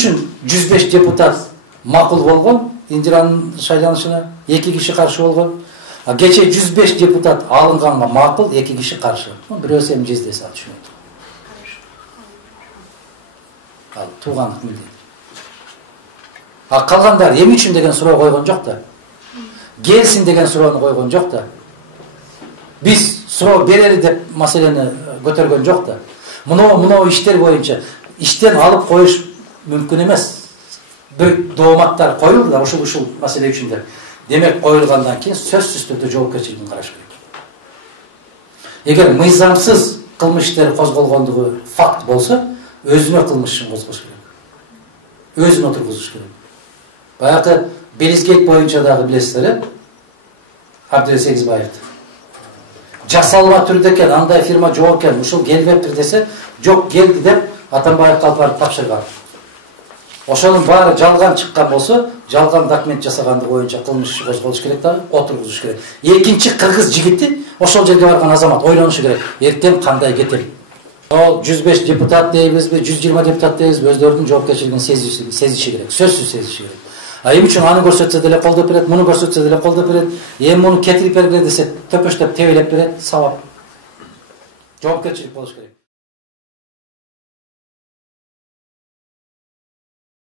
үчүн 105 депутат макул болгон Индиранын шайланышына, 2 киши каршы болгон. А кече 105 депутат алынганга макул, 2 киши каршы. Бирөөсү эми жездесе ал түшүнөт. Ал туугандык милдет. А калгандар эми үчүн деген суроо койгон жок да. Келсин деген суроону койгон жок да. Биз суроо берели деп маселени көтөргөн жок да. Мынау иштер боюнча иштен алып коюш мүмкүн эмес. Бир дооматтар коюлду да ушул маселе үчүн деп. Демек коюлгандан кийин сөзсүз түрдө жоопкерчилигин караш керек. Эгер мыйзамсыз кылмыш иштери козголгондугу факт болсо, өзүнө кылмыш ишин козгош керек. Өзүн отургузуш керек. Баягы Белизгейт боюнча дагы билесиздер, э? Абдулла Сегизбаевди. Жасалма түрдө экен, андай фирма жок экен, ушул келбептир десе, жок келди деп Атамбаевге алып барып тапшырган. Ошонун баары жалган чыккан болсо, жалган документ жасаганды боюнча кылмыш иши козголуш керек да, отургузуш керек. Экинчи кыргыз жигити ошол жерге барган азамат ойлонушу керек. Эртең кандай кетем? Ол 105 депутат дейбизби, 120 депутат дейбизби, өздөрүнүн жоопкерчилигин сезиши керек, сөзсүз сезиши керек. А эми үчүн аны көрсөтсө деле колдоп берет, муну көрсөтсө деле колдоп берет. Эми муну кетирип бергиле десе, төпөштөп тебелеп берет, сабап. Жоопкерчилик болуш керек.